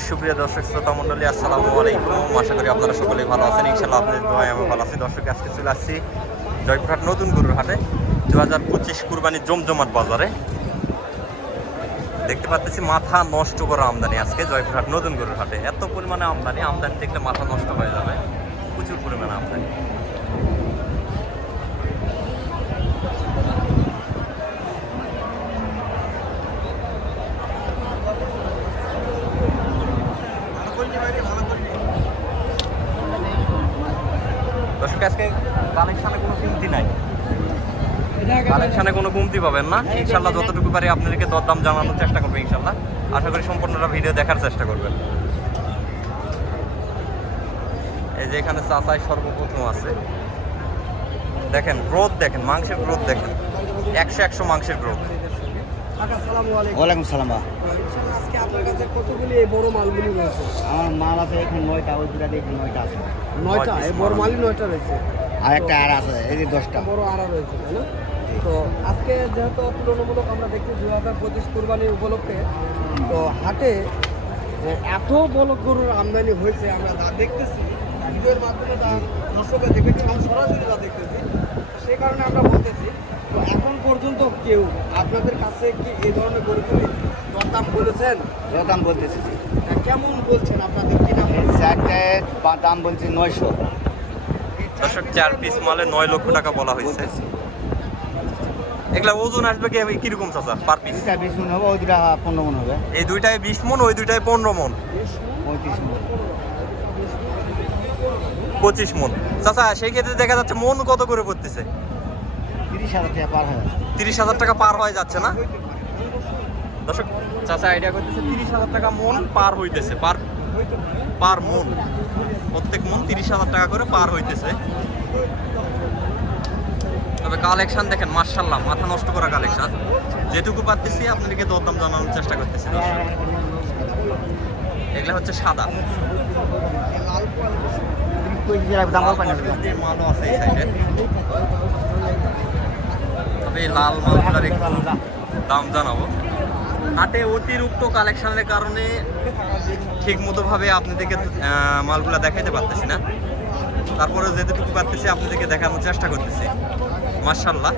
সুপ্রিয় দর্শক, শ্রোতা মন্ডলী আসসালামু আলাইকুম। আশা করি আপনারা সকলেই ভালো আছেন। ইনশাল্লাহ আপনাদের দোয়ায় আমি ভালো আছি। দর্শক, আজকে চলে আসছি জয়পুরহাট নতুন গরুর হাটে। দু হাজার পঁচিশ কুরবানি জমজমাট বাজারে। দেখতে পাচ্ছি মাথা নষ্ট করা আমদানি আজকে জয়পুরহাট নতুন গরুর হাটে। এত পরিমাণে আমদানি আমদানি দেখলে মাথা নষ্ট হয়ে যাবে প্রচুর পরিমাণে আমদানি দর্শক আজকে কালেকশনে কোনো কমতি নাই। কালেকশনে কোনো কমতি পাবেন না। ইনশাল্লাহ যতটুকু পারি আপনাদেরকে দরদাম জানানোর চেষ্টা করব ইনশাল্লাহ আশা করি সম্পূর্ণটা ভিডিও দেখার চেষ্টা করবেন। এই যে এখানে চাচাই সর্বপ্রথম আছে। দেখেন গ্রোথ দেখেন, মাংসের গ্রোথ দেখেন। একশো একশো মাংসের গ্রোথ ওয়ালাইকুম সালাম আপনার কাছে কতগুলি এই বড় মালগুলি রয়েছে? আমার মাল আছে এখানে নয়টা ওই দুটা দেখি নয়টা আছে। নয়টা? এই বড় মালই নয়টা রয়েছে। আর একটা আর আছে এই যে দশটা। বড় আড়া রয়েছে তাই না? তো আজকে যেহেতু তুলনামূলক আমরা দেখছি দুই হাজার পঁচিশ কোরবানি উপলক্ষে তো হাটে এত বড় গরুর আমদানি হয়েছে আমরা যা দেখতেছি ভিডিওর মাধ্যমে যা দর্শকরা দেখেছি আমরা সরাসরি দেখতেছি সেই কারণে আমরা বলতেছি তো এখন পর্যন্ত কেউ আপনাদের কাছে কি এই ধরনের গরুগুলি দরদাম বলেছেন? দাম বলতেছি। কেমন বলছেন আপনাদের? কি দাম দাম বলছি নয়শো। দর্শক চার পিস মালে নয় লক্ষ টাকা বলা হয়েছে। এগুলা ওজন আসবে কি কীরকম চাচা পার পিস দুটা বিশ মন হবে ওই দুটা পনেরো মন হবে। এই দুইটায় বিশ মন ওই দুইটায় পনেরো মন। পঁয়ত্রিশ মন। পঁচিশ মন। চাচা সেই ক্ষেত্রে দেখা যাচ্ছে মন কত করে পড়তেছে? তিরিশ হাজার টাকা পার হবে তিরিশ হাজার টাকা পার হয়ে যাচ্ছে না? দর্শক, চাচা আইডিয়া করতেছে তিরিশ হাজার টাকা মন পার হইতেছে, পার পার মন। প্রত্যেক মন তিরিশ হাজার টাকা করে পার হইতেছে। তবে কালেকশন দেখেন মার্শাল্লাহ মাথা নষ্ট করা কালেকশন যেটুকু পারতেছি আপনাদেরকে দরদাম জানানোর চেষ্টা করতেছি এগুলা হচ্ছে সাদা। মালও আছে তবে লাল মালগুলার একটু দাম জানাব। হাটে অতিরিক্ত কালেকশনের কারণে ঠিক মতো ভাবে আপনাদেরকে মালগুলা দেখাইতে পারতেছি না। তারপরে যেটুকু পারতেছি আপনাদেরকে দেখানোর চেষ্টা করতেছি। মার্শাল্লাহ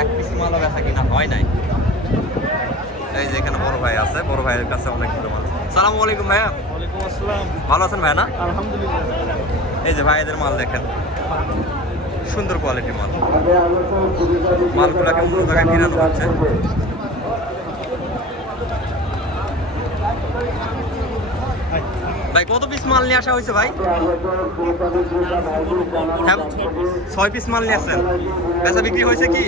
এক পিস মালও বেচা কিনা হয় নাই। এই যে এখানে বড় ভাই আছে বড় ভাইয়ের কাছে অনেক ভালো মাল। আছে। সালামু আলাইকুম ভাইয়া। ভালো আছেন ভাই না? আলহামদুলিল্লাহ। এই যে ভাইদের মাল দেখেন। সুন্দর কোয়ালিটি মাল। মালগুলাকে অন্য জায়গায় ফিরানো হচ্ছে। ভাই, কত পিস মাল নিয়ে আসা হয়েছে ভাই? হ্যাঁ ছয় পিস মাল নিয়ে আসছেন। বেচা বিক্রি হয়েছে কি?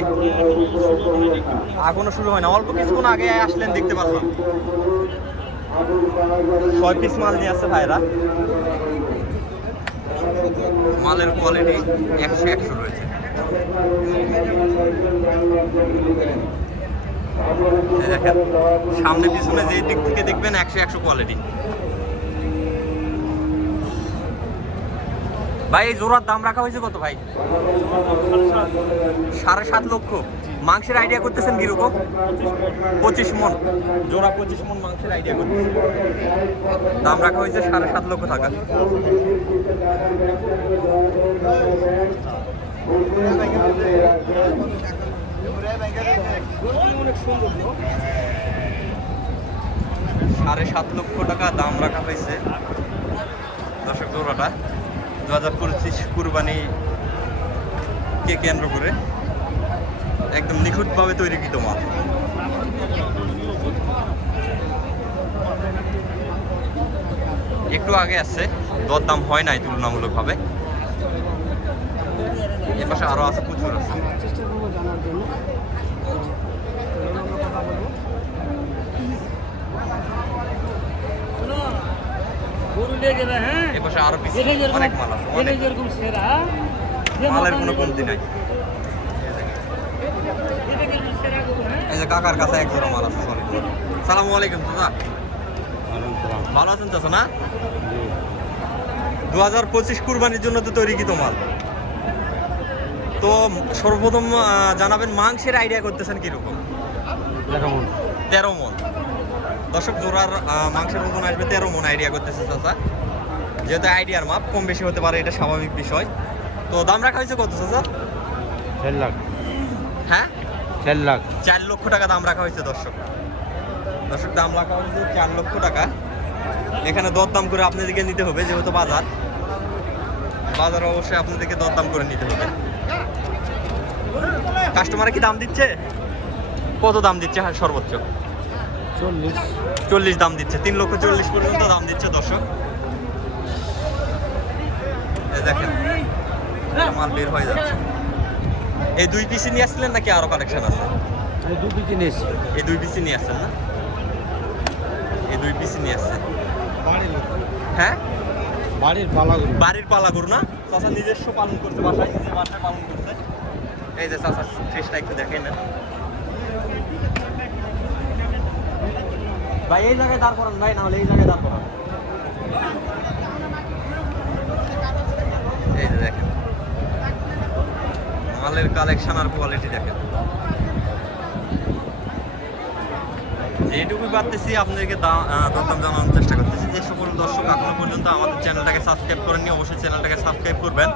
এখনও শুরু হয় না। অল্প কিছুক্ষণ আগে আসলেন, দেখতে পারলাম ছয় পিস মাল নিয়ে আসছে ভাইরা। মালের কোয়ালিটি একশো একশো রয়েছে। দেখেন সামনে পিছনে যে দিক থেকে দেখবেন একশো একশো কোয়ালিটি ভাই, এই জোড়ার দাম রাখা হয়েছে কত ভাই? সাড়ে সাত লক্ষ। মাংসের আইডিয়া করতেছেন কীরকম? পঁচিশ মন। জোড়া পঁচিশ মন মাংসের আইডিয়া করতেছেন। দাম রাখা হয়েছে সাড়ে সাত লক্ষ টাকা। সাড়ে সাত লক্ষ টাকা দাম রাখা হয়েছে। দর্শক, জোড়াটা। দু হাজার পঁচিশ কুরবানি কে কেন্দ্র করে একদম নিখুঁতভাবে তৈরি তৈরিকৃত তোমার একটু আগে আছে দর দাম হয় নাই তুলনামূলকভাবে। এ পাশে আরও আছে, প্রচুর আছে চেষ্টা করব জানার জন্য আমরা কথা বলব গরু নিয়ে যাবে হ্যাঁ? আরও বেশি অনেক মাল আছে অনেক। যেরকম সেরা যে মালের কোনো কমতি নাই। হ্যাঁ? এই যে কাকার কাছে এক জোড়া মাল আছে সরি সালামু আলাইকুম চাচা। ভালো আছেন চাচা না? দু হাজার পঁচিশ কুরবানির জন্য তো তৈরিকৃত মাল। তো সর্বপ্রথম জানাবেন মাংসের আইডিয়া করতেছেন কীরকম? যেমন তেরো মন। দর্শক জোড়ার মাংসের ওজন আসবে তেরো মন আইডিয়া করতেছে চাচা। যেহেতু আইডিয়ার মাপ কম বেশি হতে পারে এটা স্বাভাবিক বিষয়। তো দাম রাখা হয়েছে কত চাচা? চার লাখ। হ্যাঁ? চার লাখ। চার লক্ষ টাকা দাম রাখা হয়েছে দর্শক। দর্শক দাম রাখা হয়েছে চার লক্ষ টাকা। এখানে দরদাম করে আপনাদেরকে নিতে হবে যেহেতু বাজার। বাজার অবশ্যই আপনাদেরকে দরদাম করে নিতে হবে। কাস্টমার কি দাম দিচ্ছে? কত দাম দিচ্ছে? হ্যাঁ সর্বোচ্চ। চল্লিশ। চল্লিশ দাম দিচ্ছে তিন লক্ষ চল্লিশ পর্যন্ত দাম দিচ্ছে দর্শক। দেখেন মাল বের হয়ে যাচ্ছে। এই দুই পিসি নিয়ে আসছিলেন নাকি আরও কালেকশন আছে? এই দুই পিসি নিয়ে আসছেন না? এই দুই পিসি নিয়ে আসছেন। হ্যাঁ? বাড়ির পালাগুলো। বাড়ির পালা না? চাচা নিজস্ব পালন করছে বাসায় নিজের বাসায় পালন করছে। এই যে চাচার শেষটা একটু দেখেন না ভাই এই জায়গায় দাঁড় করান ভাই না হলে এই জায়গায় দাঁড় করান। এই দেখেন। মালের কালেকশন আর কোয়ালিটি দেখেন। যেটুকু পারতেছি আপনাদেরকে দা- আহ, জানানোর চেষ্টা করতেছি। যে সকল দর্শক এখনও পর্যন্ত আমাদের চ্যানেলটাকে সাবস্ক্রাইব করেননি অবশ্যই চ্যানেলটাকে সাবস্ক্রাইব করবেন।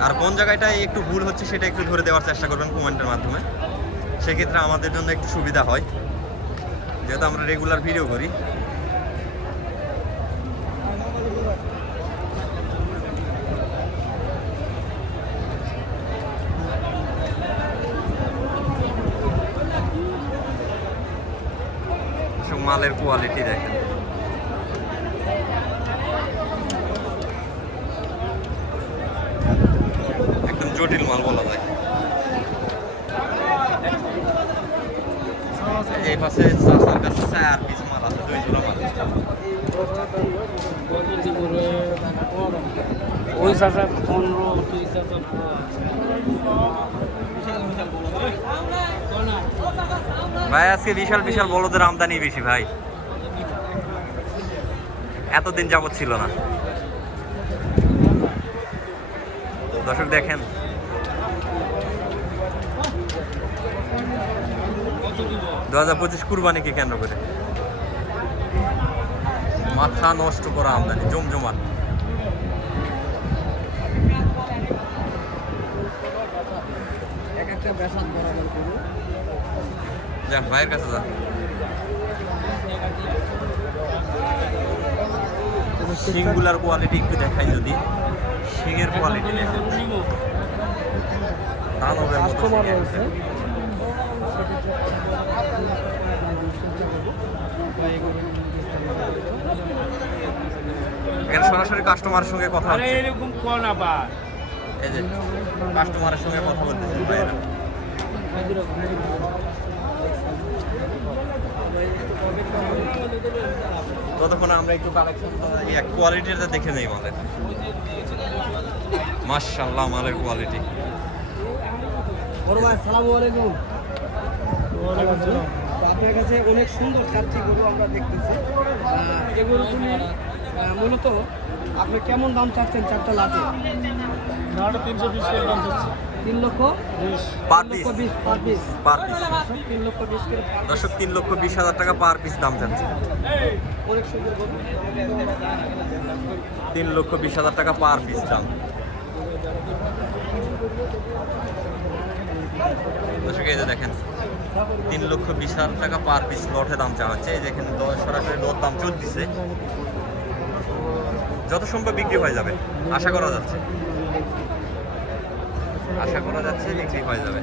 আর কোন জায়গাটায় একটু ভুল হচ্ছে সেটা একটু ধরে দেওয়ার চেষ্টা করবেন কমেন্টের মাধ্যমে। সেক্ষেত্রে আমাদের জন্য একটু সুবিধা হয়। যেহেতু আমরা রেগুলার ভিডিও করি। মালের কোয়ালিটি দেখেন। একদম জটিল মাল বলা যায়। এই পাশে চাষার কাছে চার পিস মাল আছে দুই জোড়া মাল ওই চাষা পনেরো দুই চাষা ভাই আজকে বিশাল বিশাল বড়দের আমদানি বেশি ভাই। এতদিন যাবৎ ছিল না। দর্শক দেখেন দু হাজার পঁচিশ কুরবানিকে কেন্দ্র করে। মাথা নষ্ট করা আমদানি জমজমাট। যান ভাইয়ের কাছে যান। সিঙ্গুলার কোয়ালিটি একটু দেখাই যদি। শিঙের কোয়ালিটি দেখেন। দানবের মতো এখানে সরাসরি কাস্টমারের সঙ্গে কথা আরে হচ্ছে। এরকম কোন আবার এই যে কাস্টমারের সঙ্গে কথা বলতেছে ভাইয়েরা ততক্ষণ আমরা একটু কালেকশন কোয়ালিটিটা দেখে নেই মালের মাশাল্লাহ মালের কোয়ালিটি বড় ভাই সালামু আলাইকুম। আপনার কাছে অনেক সুন্দর চারটি গরু আমরা দেখতেছি। গরুগুলি মূলত আপনি কেমন দাম চাচ্ছেন চারটা লাটে তিনশো বিশ দাম তিন লক্ষ? পার লক্ষ বিশ পার পিস। Per piece. তিন লক্ষ বিশ করে per দর্শক তিন লক্ষ বিশ হাজার টাকা পার পিস দাম যাচ্ছে তিন লক্ষ বিশ হাজার টাকা পার পিস দাম। দর্শক এই যে দেখেন তিন লক্ষ বিশ হাজার টাকা পার পিস লটে দাম এই দেখেন দ- সরাসরি দর দাম চলতেছে। যত সম্ভব বিক্রি হয়ে যাবে, আশা করা যাচ্ছে। আশা করা যাচ্ছে বিক্রি হয়ে যাবে।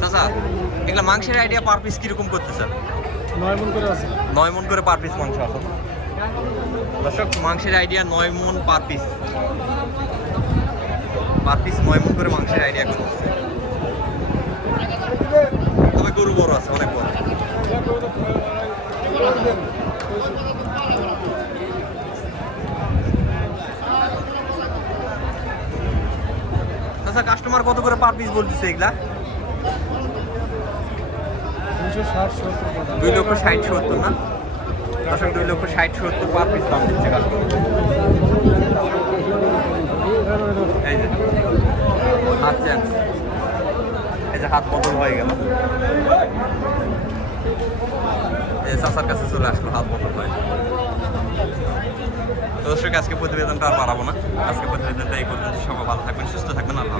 চাচা এগুলা মাংসের আইডিয়া পার পিস কীরকম করতেছেন নয় মন করে আছে। নয় মন করে পার পিস মাংস আছে। দর্শক মাংসের আইডিয়া নয় মন পার পিস পার পিস নয় মন করে মাংসের আইডিয়া করতেছে। তবে গরু বড় আছে অনেক বড়। আচ্ছা কাস্টমার কত করে পার পিস বলতেছে এগুলা? দুই লক্ষ ষাট সত্তর না? দর্শক দুই লক্ষ ষাট সত্তর পার পিস দাম দিচ্ছে হাত চেঞ্জ এই যে হাত বদল হয়ে গেল। এই যে কাছে চলে আসলো হাত বদল হয়। দর্শক, আজকে প্রতিবেদনটা আর বাড়াবো না। আজকে প্রতিবেদনটা এই পর্যন্ত। সবাই ভালো থাকবেন, সুস্থ থাকবেন, আল্লাহ।